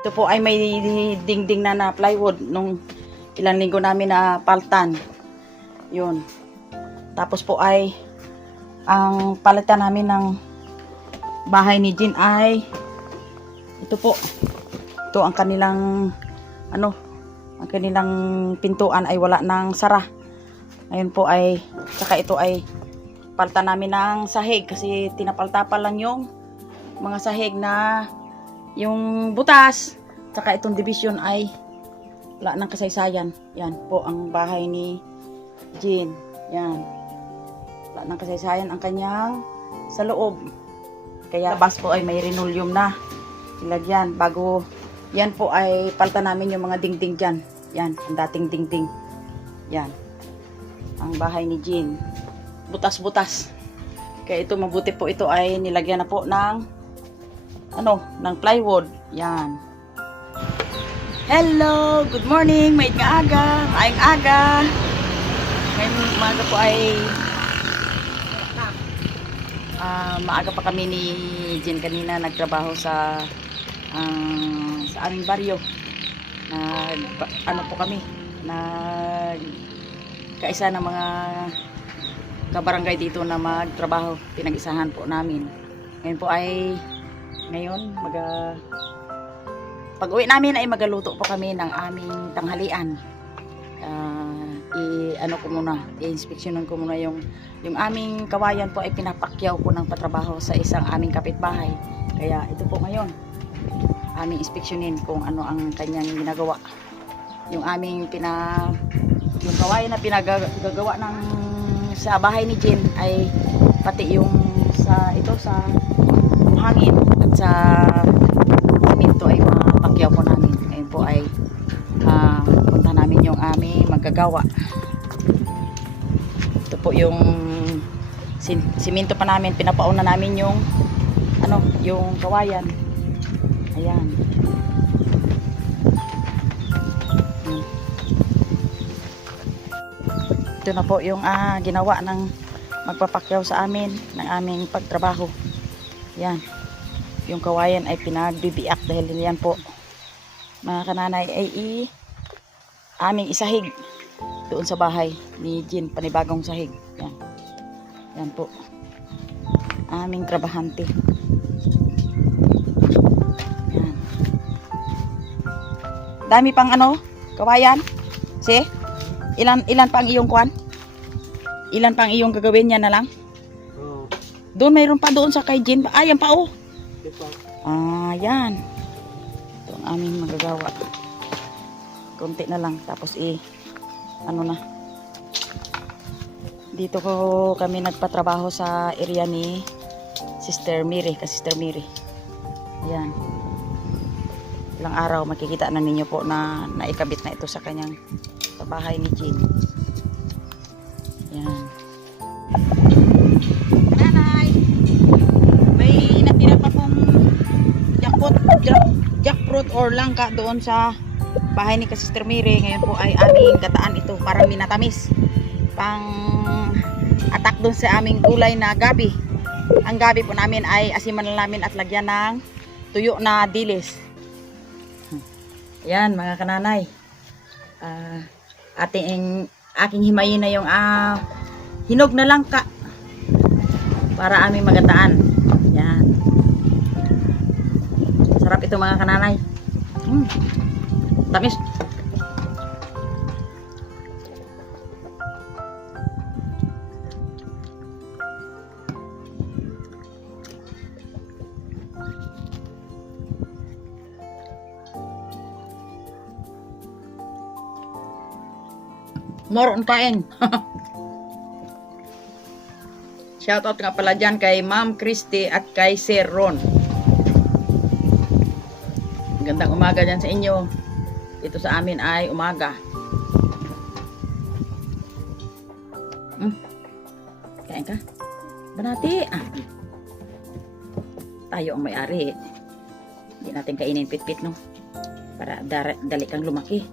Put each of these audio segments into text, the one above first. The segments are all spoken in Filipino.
Ito po ay may dingding na plywood nung ilang linggo namin na paltan. Yun. Tapos po ay ang palitan namin ng bahay ni Jean ay ito po. Ito ang kanilang ang kanilang pintuan ay wala nang sara. Ngayon po ay saka ito ay palta namin ng sahig kasi tinapal-tapal lang yung mga sahig na yung butas. Saka itong division ay wala nang kasaysayan. Yan po ang bahay ni Jean. Yan. Wala nang kasaysayan ang kanyang sa loob. Kaya labas po ay may linoleum na ilagyan bago yan po ay palta namin yung mga dingding dyan. Yan, ang dating dingding. Yan. Ang bahay ni Jean. Butas-butas. Kaya ito mabuti po ito ay nilagyan na po ng ng plywood. Yan. Hello! Good morning! May aga! Maayong aga! Ngayon umaga po ay maaga pa kami ni Jean kanina nagtrabaho sa aming baryo. Po kami kaisa ng mga kabarangay dito na magtrabaho. Pinag-isahan po namin. Ngayon po ay pag-uwi namin ay magaluto po kami ng aming tanghalian. I-inspeksyonan ko muna yung aming kawayan po ay pinapakyaw ko ng patrabaho sa isang aming kapitbahay. Kaya ito po ngayon aming inspeksyonin kung ano ang kanyang ginagawa. Yung aming yung kawayan na pinagagawa ng sa bahay ni Jean ay pati yung sa hangin at sa simento ay mapakyaw po namin. Ngayon po ay punta namin yung aming magagawa. Ito po yung simento pa namin, pinapauna namin yung yung kawayan. Ayan. Ito na po yung ginawa ng magpapakyaw sa amin ng aming pagtrabaho. Yan. Yung kawayan ay pinagbibiak dahil yan po mga kananay ay aming isahig doon sa bahay ni Jean, panibagong sahig. Yan. Yan po. Aming trabahante. Yan. Dami pang kawayan. See? Ilan pa ang iyong kwan? Ilan pa ang iyong gagawin yan na lang? Doon mayroon pa doon sa kay Jean. Yan pa oh. Yan. Ito ang aming magagawa. Konti na lang. Tapos na. Dito kami nagpatrabaho sa area ni Sister Mary. Sister Mary. Ayan. Ilang araw makikita na ninyo po na naikabit na ito sa kanyang sa bahay ni Jean. Yan. Nanay, may natira pa pong jackfruit or langka doon sa bahay ni Sister Mary. Ngayon po ay aming gataan ito. Parang minatamis. Pang atak doon sa aming gulay na gabi. Ang gabi po namin ay asiman na namin at lagyan ng tuyo na dilis. Yan mga kananay. Aking himayin na yung hinog na langka para aming magataan. Yan. Sarap ito mga kananay. Tamis. Moron kain. Shoutout nga pala dyan kay Ma'am Christy at kay Sir Ron. Gandang umaga dyan sa inyo. Ito sa amin ay umaga. Kain ka? Banati. Tayo ang may-ari. Hindi natin kainin pit-pit no. Para dali kang lumaki.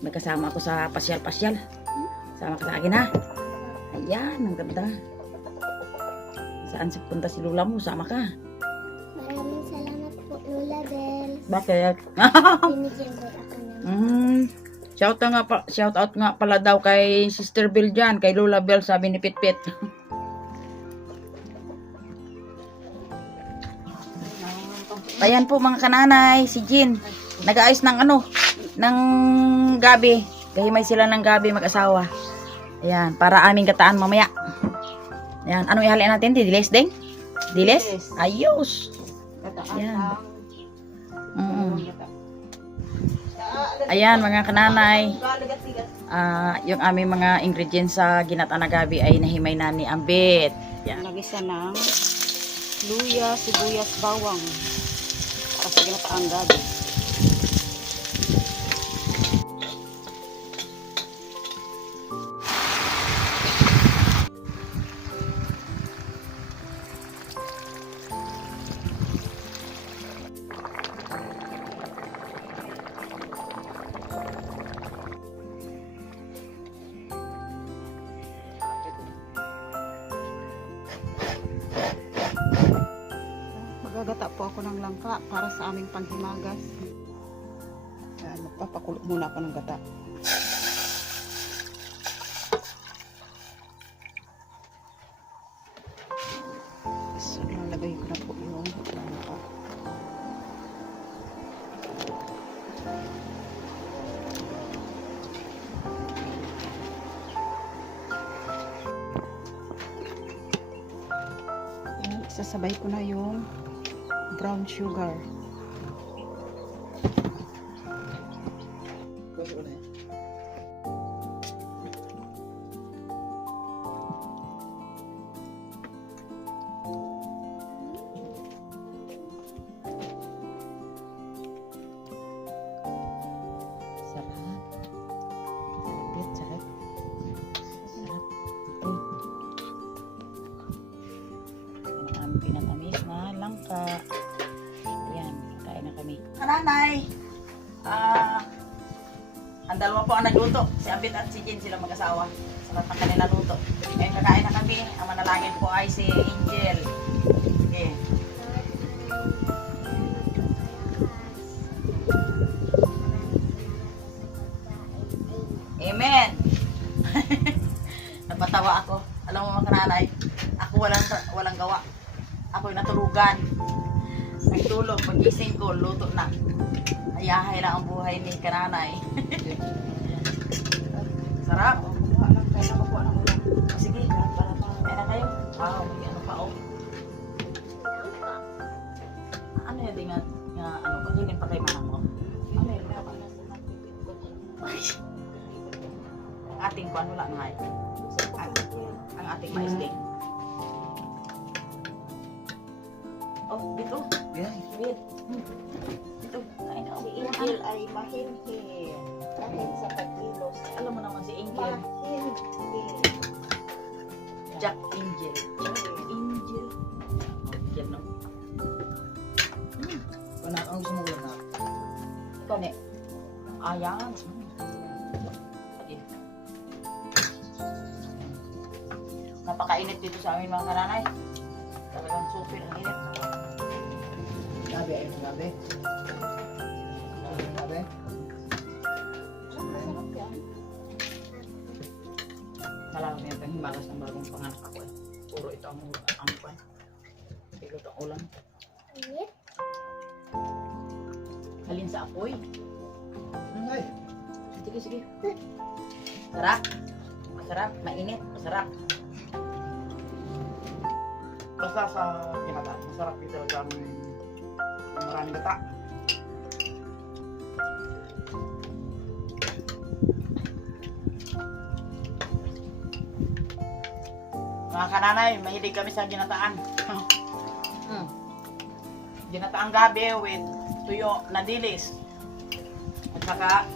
May kasama ako sa pasyal-pasyal. Sama ka sa akin ha. Ayan, ang ganda. Saan punta si Lula mo? Sama ka. Maraming salamat po, Lola Bell. Bakit? Binigyan ko ako ng Shout out nga pala daw kay Sister Bell dyan, kay Lola Bell, sabi ni Pitpit. Ayan po mga kananay, si Jean. Nag-aayos ng ng gabi. Gahimay sila ng gabi mag-asawa. Ayan, para aming gataan mamaya. Ayan, anong ihalin natin? Dilis ding? Dilis? Dilis. Ayos. gataan Ayan. lang. Ayan mga kananay. Yung aming mga ingredients sa ginataan na gabi ay nahimay na ni Ambit. Yan. Nagisa ng luya, sibuyas, bawang. Para sa ginataang gabi. Magagata po ako ng langka para sa aming panghimagas. Yan, magpapakulo muna ako ng gata. So, nalagay ko na po yung langka. Yan, isasabay ko na yung brown sugar. Sarap. Ambit, sarap. Sarap. Uy. Ang aming pinatamis na langka. Ayan, kain na kami. Kananay! Ang dalawa po ang nagluto. Si Ambit at si Jean sila mag-asawa. Sarap ng kanila luto. Ngayon kakain na kami. Ang manalangin po ay si Angel. Okay. Amen! Napatawa ako. Alam mo mga kananay, ako walang gawa. Ako'y natulugan. Nagtulog, pagising ko, luto na. Ayahay lang ang buhay ni kananay. Sarap. Sige, kaya na kayo. May ano pa oh. Ano yun din nga pagiging pa kay manang mo? Ano yun? Ang ating kung ano lang nga eh. Ang ating maisling. Oh, dito. Wait. Dito. Kain na. Si Angel ay mahinhin. Dahil sa pagkilos. Alam mo naman si Angel. Mahinhin. Jack Angel. Angel. Angel no. Wala ang gusto mo ulam na. Ikaw ne. Ayan. Napakainit dito sa amin mga kananay. Talagang super ang init. Gabi ayun ang gabi. Gabi. Sarap yan. Malaman yan pang himagas ng bagong panganak ako eh. Puro ito ang kwan. Ito ang ulam. Halin sa apoy. Ay, Sige, sige. Sarap. Masarap. Mainit. Masarap. Basta sa kinata. Masarap ito talaga ang maraming gata. Mga kananay, mahilig kami sa ginataan. Ginataang gabi with tuyo na dilis. At saka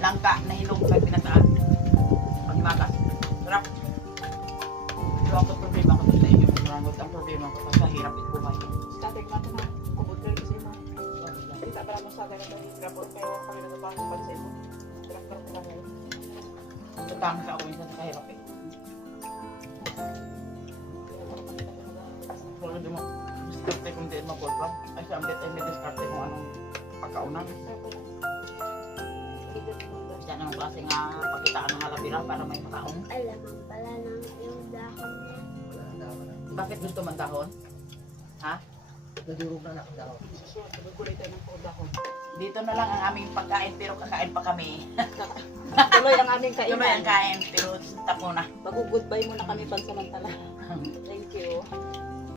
langka na hilong sa ginataan. Paghimagas. Sarap. Pero ako problema ko sa inyo. Maramot ang problema ko sa hirap at buhay. Static natin ha. Kubot kayo kasi mo. Kita ba mo sa ganito yung grabot kayo kami na sa pansa mo. Direktor ko lang yun. Tutang sa ako minsan sa kahirap eh. Pero di mo, diskarte kung di mo program. Ay, sa ambit ay may diskarte kung anong pagkaunan. Yan ang klase nga pagkitaan ng halabira para may makaon. Alam mo pala ng yung dahon niya. Wala na daw na. Bakit gusto man dahon? Ha? Nadurog na daw. Gugulitan ng dahon. Dito na lang ang aming pagkain pero kakain pa kami. Tuloy ang aming Ito ba ang kainan. kain pero tapo na. Mag-goodbye muna kami pansamantala. Thank you.